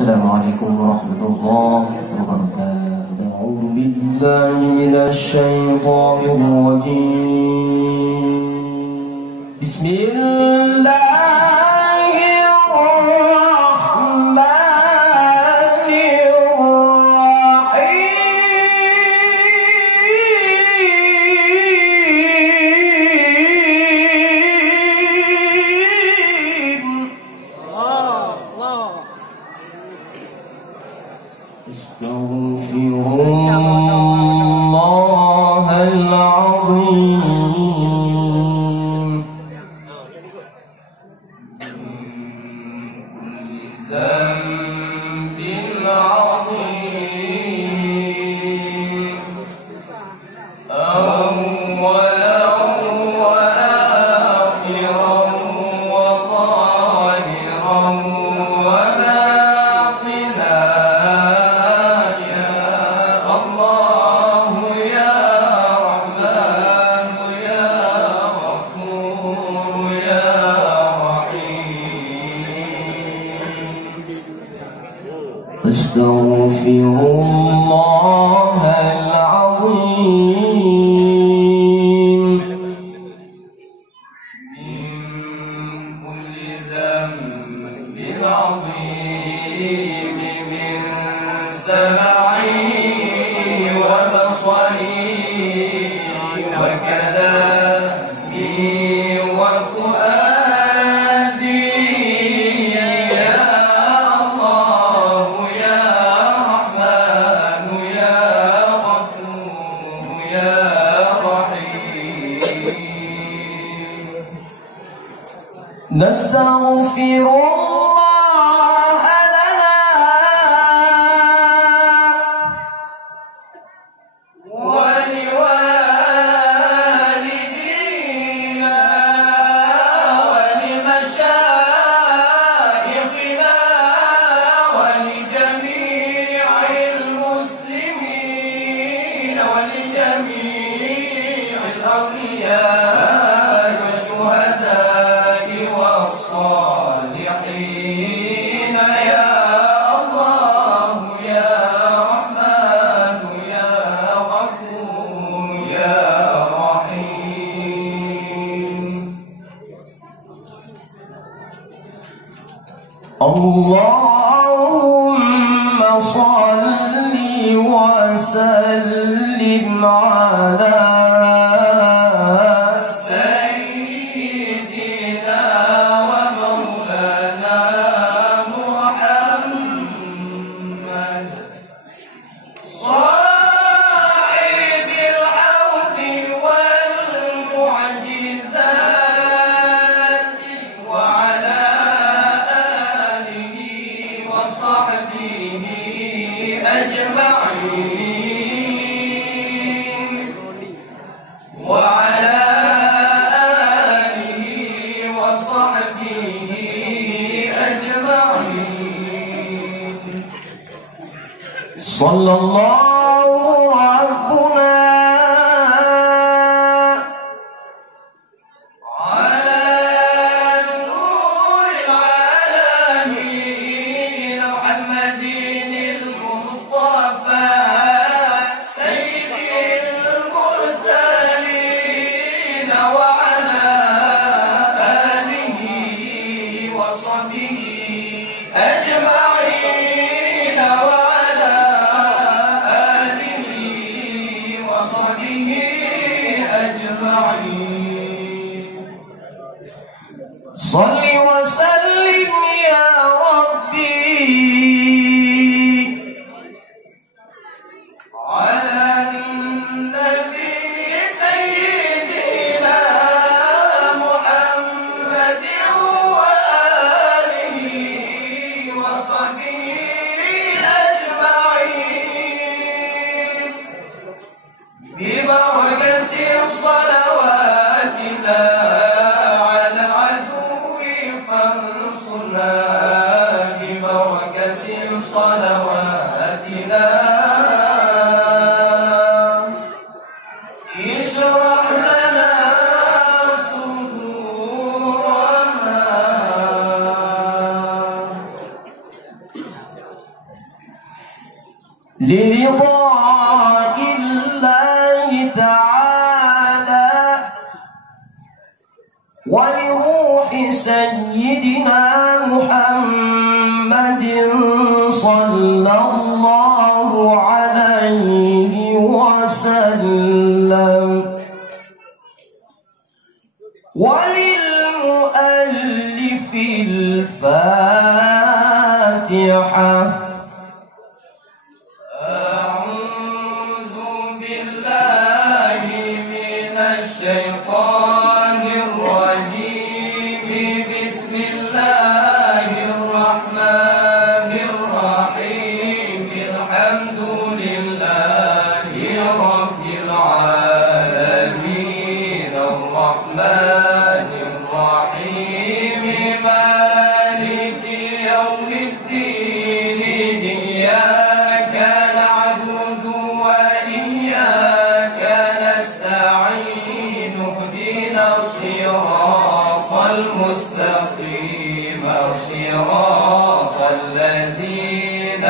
السلام عليكم ورحمة الله وبركاته. أعوذ بالله من الشيطان الرجيم. بسم الله الرحمن الرحيم. استغفروا الله العظيم ذنب عظيم أولا وآخرا وظاهرا وباطنا استغفروا الله العظيم من كل ذنب عظيم من سمعي وبصري وكلامي وفؤادي نستغفر الله لنا ولوالدينا ولمشايخنا ولجميع المسلمين ولجميع الأولياء والشهداء والصالحين يا الله يا رحمن يا غفور يا رحيم. اللهم صل وسلم على صلى الله ربنا على نور العالمين محمد المصطفى سيد المرسلين وعلى آله وصحبه أجمعين صل وسلم يا ربي على النبي سيدنا محمد وآله وصحبه أجمعين ببركة صلواتنا ببركة صلواتنا اشرح لنا صدورنا لرضاء الله تعالى ولروح سيدنا محمد صلى الله عليه وسلم وللمؤلف الفاتحة. أعوذ بالله من الشيطان الرجيم. بسم الله الرحمن الرحيم. الحمد لله رب العالمين الرحمن الرحيم مالك يوم الدين. إياك نعبد وإياك نستعين. اهدنا الصراط المستقيم صراط الذين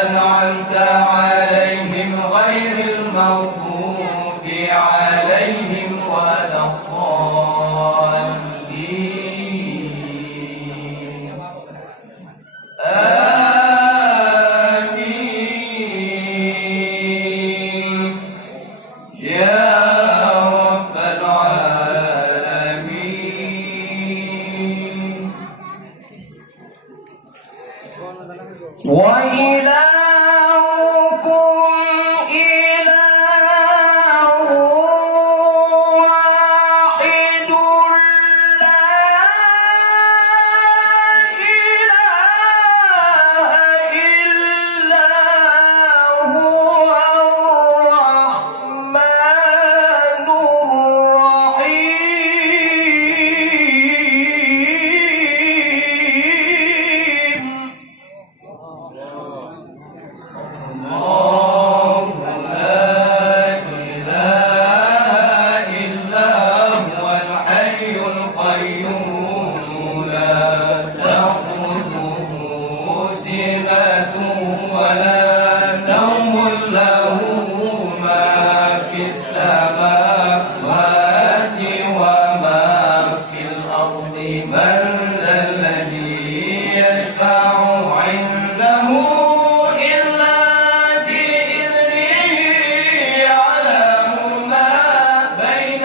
أنعمت عليهم غير المغضوب عليهم ولا الضالين. آمين يا رب العالمين. وإلهكم إله واحد لا إله إلا هو الرحمن الرحيم. الله لا إله إلا هو الحي القيوم لا تأخذه سنة ولا نوم له ما في السماوات وما في الأرض. من ذا الذي يشفع عنده إلا بإذنه. يعلم ما بين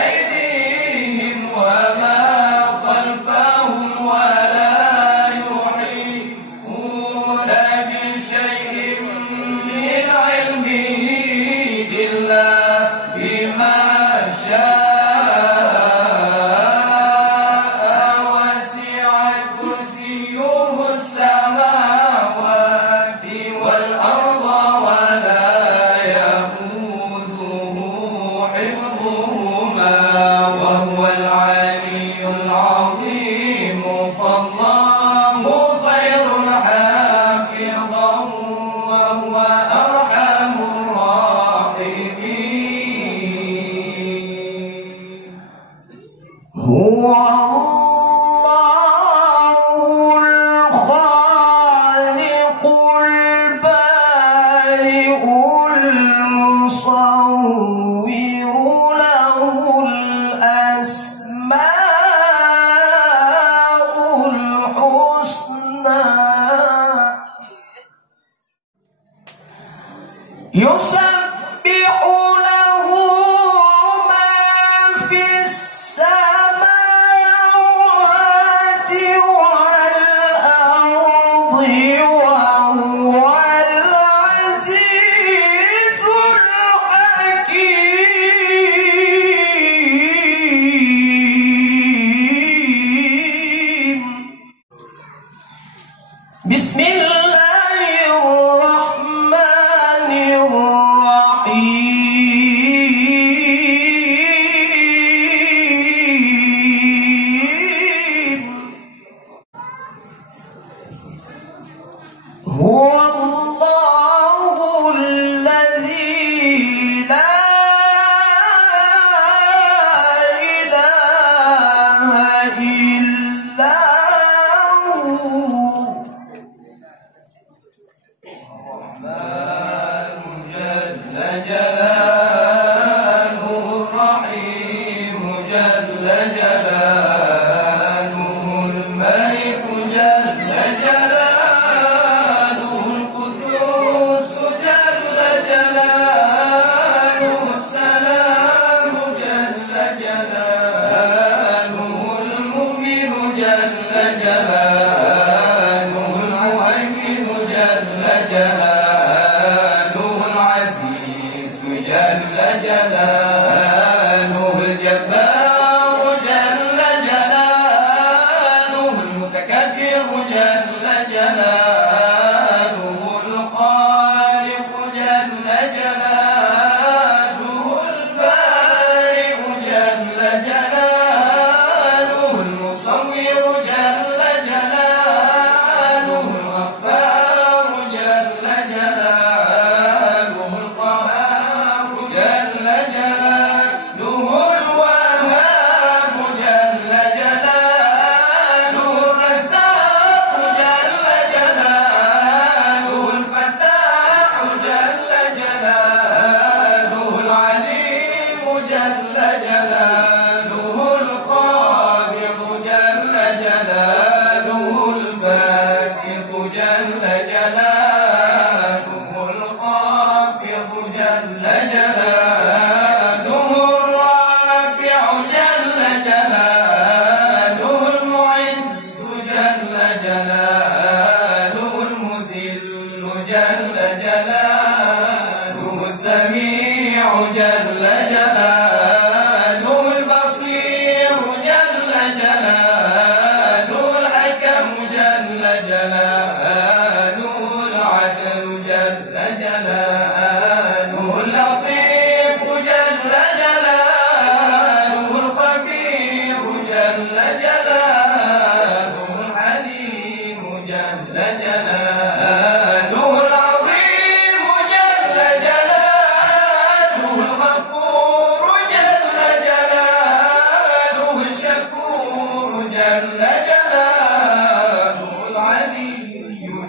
أيديهم وما خلفهم ولا يحيطون بشيء من علمه إلا بما شاء. وسع كرسيه السماوات والأرض ولا يئوده حفظهما وهو العلي العظيم. فالله خير حافظا وهو أرحم الراحمين. هو الله الخالق البارئ المصور له الأسماء الحسنى. يسبح له ما في السماوات والأرض وهو العزيز الحكيم. بسم الله الرحمن الرحيم. هو الله الذي لا إله إلا هو. الرحمن جلاله، الخافض جل جلاله، الرافع جل جلاله، المعز جل جلاله، المذل جل جلاله، السميع جل جلاله، البصير جل جلاله، الحكم جل جلاله، العدل جل جلاله، اللطيف جل جلاله، الخبير جل جلاله، الحليم جل جلاله، العظيم جل جلاله، الغفور جل جلاله، الشكور جل جلاله، العلي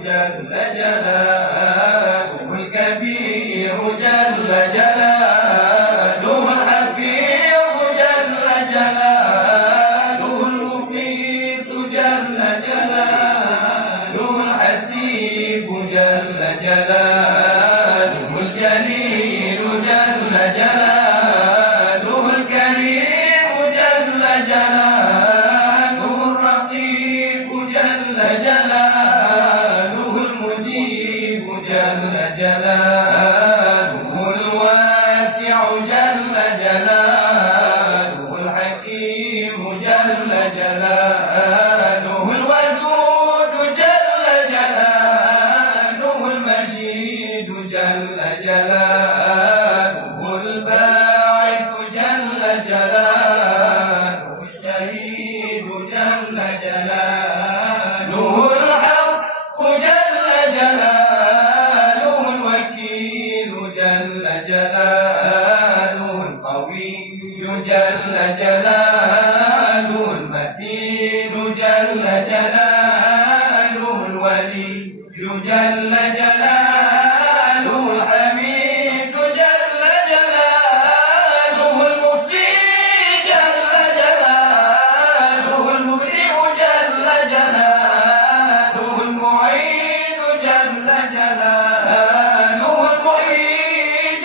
جل جلاله، الكبير جل جلاله، الحفيظ جل جلاله، المقيت جل جلاله، الحسيب جل جلاله، الجليل جل جلاله، الكريم جل جلاله، الرقيب جل جلاله، المجيب جل جلاله، الواسع جل جلاله، الحكيم جل جلاله، الودود جل جلاله، المجيد جل جلاله، الباعث جل جلاله، الشهيد جل جلاله، الحق جل جلاله، الوكيل جل جلاله، القوي جل جلاله، المتين جل جلاله، الولي جل جلاله، الحميد جل جلاله، المحصي جل جلاله، المبدئ جل جلاله، المعين جل جلاله، المحيي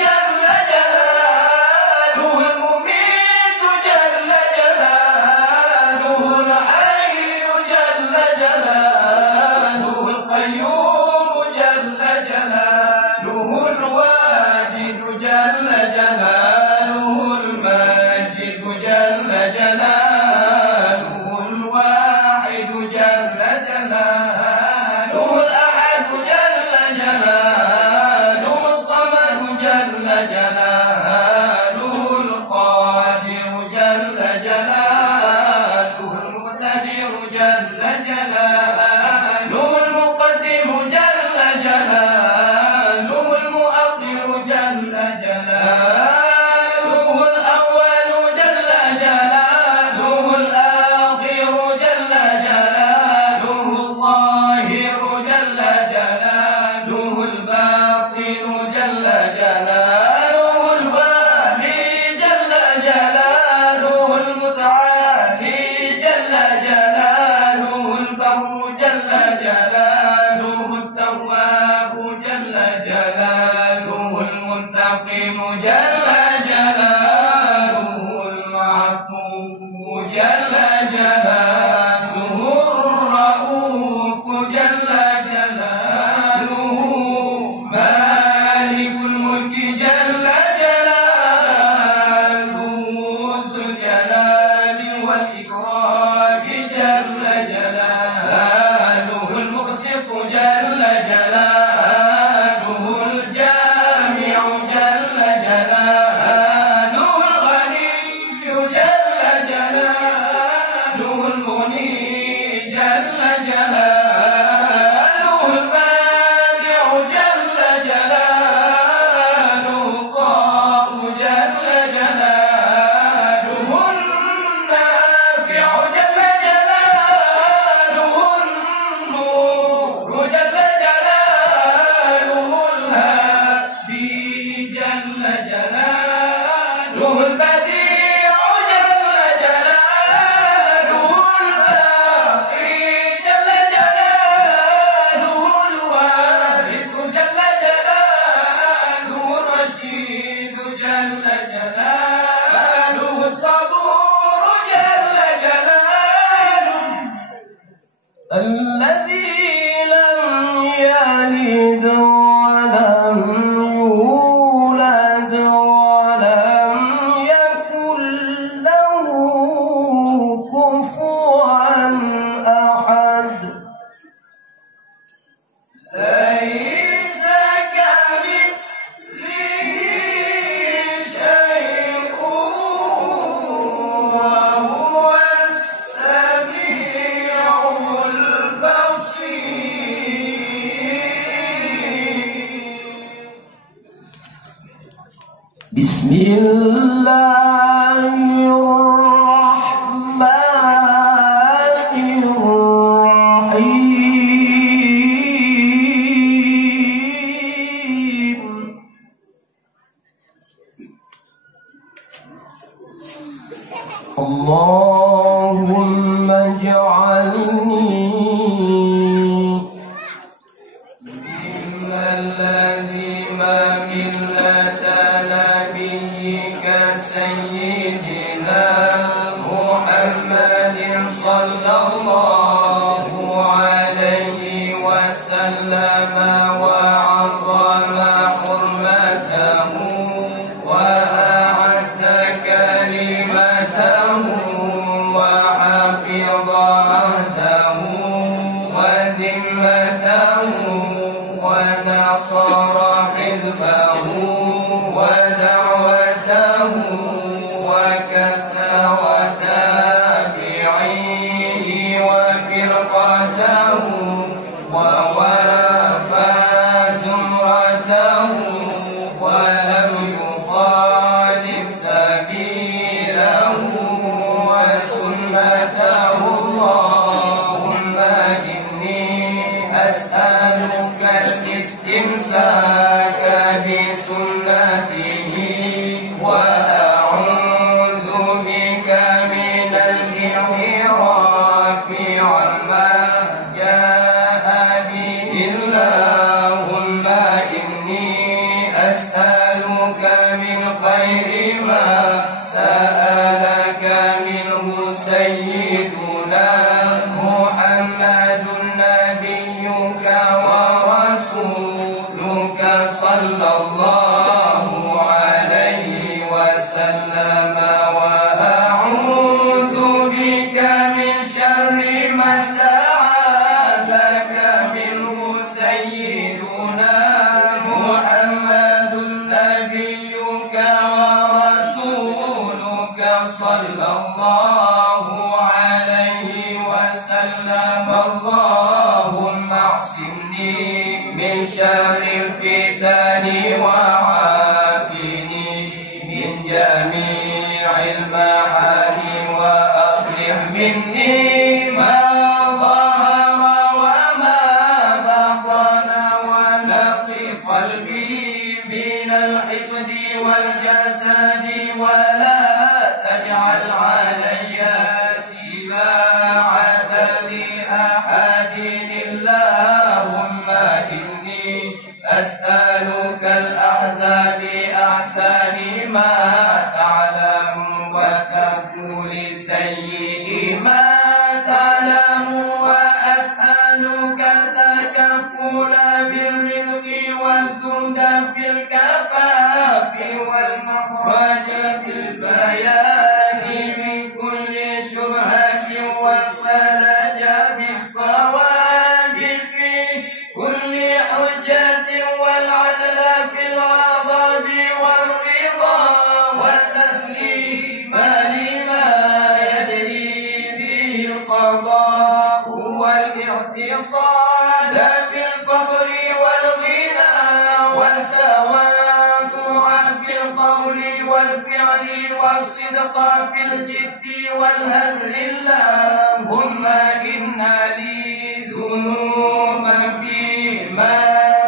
جل جلاله، المميت جل جلاله، الحي جل جلاله، القيوم جل جلاله. يلد ولم يولد ولم يكن له كفوا أحد. ليس كمثله شيء وهو السميع البصير. بسم الله الرحمن الرحيم. اللهم اجعلني ممن لزم ملة نبيك سيدنا محمد صلى الله عليه وسلم وعظم حرمته وأعز كلمته وحفظ عهده وذمته ونصر حزبه ودعوته وكثر تابعيه وفرقته ووافى زمرته ولم يخالف سبيله وسنته. اللهم إني أسألك الاستمساك بسنته وأعوذ بك من الانحراف عما جاء به. اللهم إني أسألك من خير ما سألك منه سيدنا محمد نبيك ورسولك صلى الله عليه وسلم. وأعوذ بك من شر ما استعاذك منه سيدنا محمد نبيك ورسولك صلى الله عليه وسلم. اللهم اعصمني من شر الفتن وعافني من جميع المحارم وأصلح مني ما ظهر وما بطن ونقي قلبي من الحقد والجسد ولا تجعل علي اتباعة لأحد. اللهم إني أسألك الأخذ بأحسن ما تعلم وتقول سيئ ما تعلم وأسألك التكفل بالرزق والزهد في الكفاف والمخرج في البيان من كل شبهة والفلج بالصواب في كل حجة والعدل في الغضب والرضا والتسليم لما يجري به القضاء والاعتصاد في الفقر والغنى والتواضع في القول والفعل والصدق في الجد والهزل. اللهم إن لي ذنوبا فيما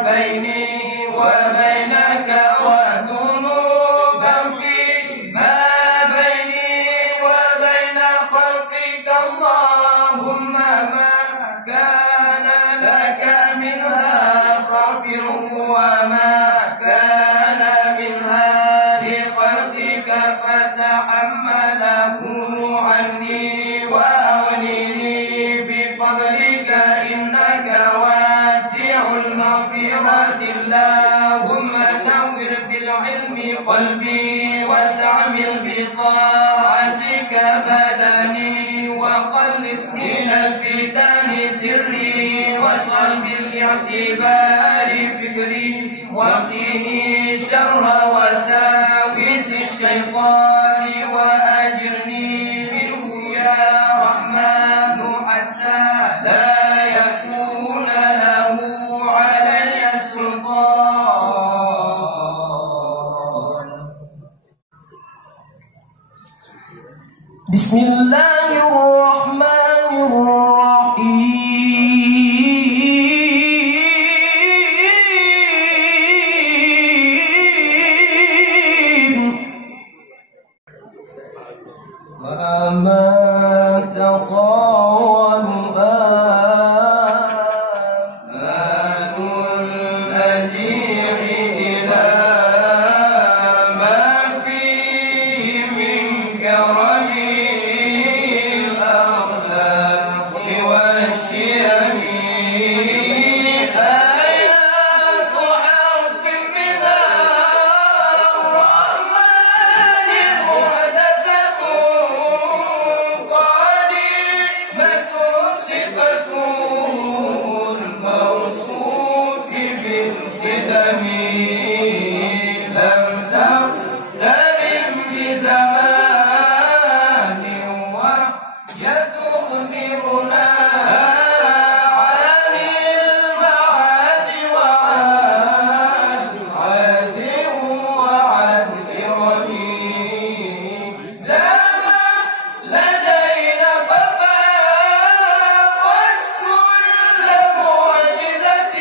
بيني وبينك وذنوبا فيما بيني وبين خلقك. اللهم ما كان لك منها فاغفره وما كان منها لخلقك فتحمله عني وأوفى الخيرات اللهم نور بالعلم قلبي واستعمل بطاعتك بدني وخلص من الفتن سري واشغل بالاعتبار فكري وقني شر وساوس الشيطان وأجرني منه يا رحمن حتى لا يكون له علي سلطان. بسم الله الرحمن الرحيم. وما تقوى الآن المجيء إلى ما فيه من كرم الأخلاق والشيم آيات حق من الرحمن محدثة قديمة صفة الموصوف بالقدم لم تقترن بزمان وهي تخبرنا عن المعاد وعن عاد وعن إرم دامت لدينا ففاقت كل معجزة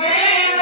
من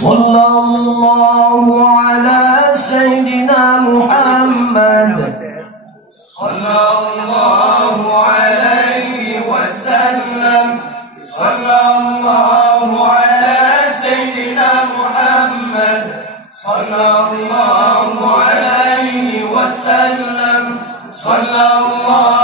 صلى الله على سيدنا محمد صلى الله عليه وسلم صلى الله على سيدنا محمد صلى الله عليه وسلم صلى الله